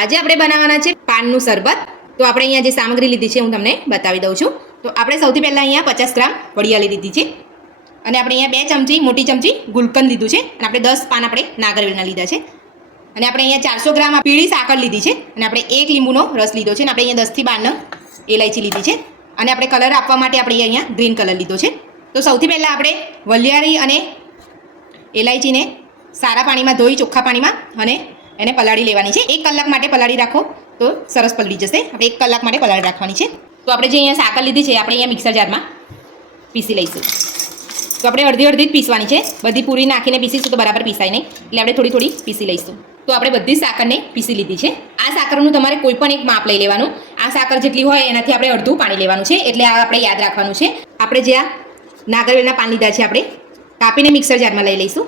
આજે આપણે બનાવવાના છે પાનનું શરબત। તો આપણે અહીંયા જે સામગ્રી લીધી છે હું તમને બતાવી દઉં છું। તો આપણે સૌથી પહેલાં અહીંયા 50 ગ્રામ વરિયાળી લીધી છે અને આપણે અહીંયા 2 ચમચી મોટી ચમચી ગુલકંદ લીધું છે અને આપણે 10 પાન આપણે નાગરવેલના લીધા છે અને આપણે અહીંયા 400 ગ્રામ પીળી સાકર લીધી છે અને આપણે 1 લીંબુનો રસ લીધો છે અને આપણે અહીંયા 10 થી 12 નંગ એલાયચી લીધી છે અને આપણે કલર આપવા માટે આપણે અહીંયા ગ્રીન કલર લીધો છે। તો સૌથી પહેલાં આપણે વરિયાળી અને એલાયચીને સારા પાણીમાં ધોઈ ચોખ્ખા પાણીમાં અને એને પલાળી લેવાની છે। 1 કલાક માટે પલાળી રાખો તો સરસ પલળી જશે। આપણે 1 કલાક માટે પલાળી રાખવાની છે। તો આપણે જે અહીંયા સાકર લીધી છે આપણે અહીંયા મિક્સર જારમાં પીસી લઈશું। તો આપણે અડધી જ પીસવાની છે, બધી પૂરી નાખીને પીસીશું તો બરાબર પીસાય નહીં, એટલે આપણે થોડી પીસી લઈશું। તો આપણે બધી સાકરને પીસી લીધી છે। આ સાકરનું તમારે કોઈ પણ એક માપ લઈ લેવાનું। આ સાકર જેટલી હોય એનાથી આપણે અડધું પાણી લેવાનું છે, એટલે આ આપણે યાદ રાખવાનું છે। આપણે જે આ નાગરવેલના પાન લીધા છે આપણે કાપીને મિક્સર જારમાં લઈ લઈશું।